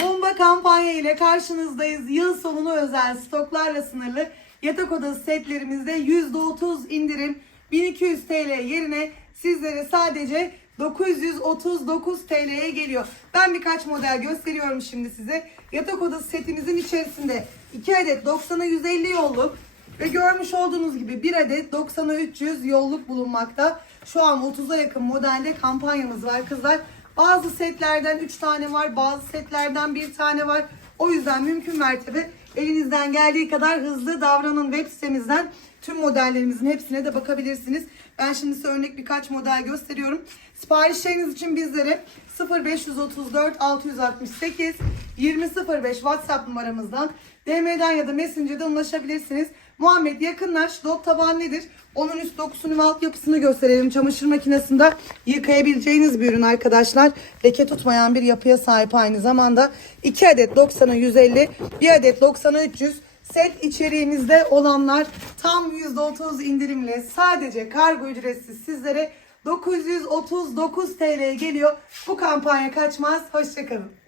Bomba kampanya ile karşınızdayız. Yıl sonu özel stoklarla sınırlı yatak odası setlerimizde %30 indirim 1200 TL yerine sizlere sadece 939 TL'ye geliyor. Ben birkaç model gösteriyorum şimdi size. Yatak odası setimizin içerisinde 2 adet 90'a 150 yolluk ve görmüş olduğunuz gibi 1 adet 90'a 300 yolluk bulunmakta. Şu an 30'a yakın modelde kampanyamız var kızlar. Bazı setlerden 3 tane var, bazı setlerden 1 tane var. O yüzden mümkün mertebe elinizden geldiği kadar hızlı davranın web sitemizden. Tüm modellerimizin hepsine de bakabilirsiniz. Ben şimdi size örnek birkaç model gösteriyorum. Siparişleriniz için bizlere 0534 668 2005 WhatsApp numaramızdan DM'den ya da Messenger'dan ulaşabilirsiniz. Muhammed yakınlaş. Dop taban nedir? Onun üst dokusunun ve altyapısını gösterelim. Çamaşır makinesinde yıkayabileceğiniz bir ürün arkadaşlar. Leke tutmayan bir yapıya sahip aynı zamanda. 2 adet 90'a 150, 1 adet 90'a 300 set içeriğimizde olanlar tam %30 indirimle sadece kargo ücretsiz sizlere 939 TL geliyor. Bu kampanya kaçmaz. Hoşçakalın.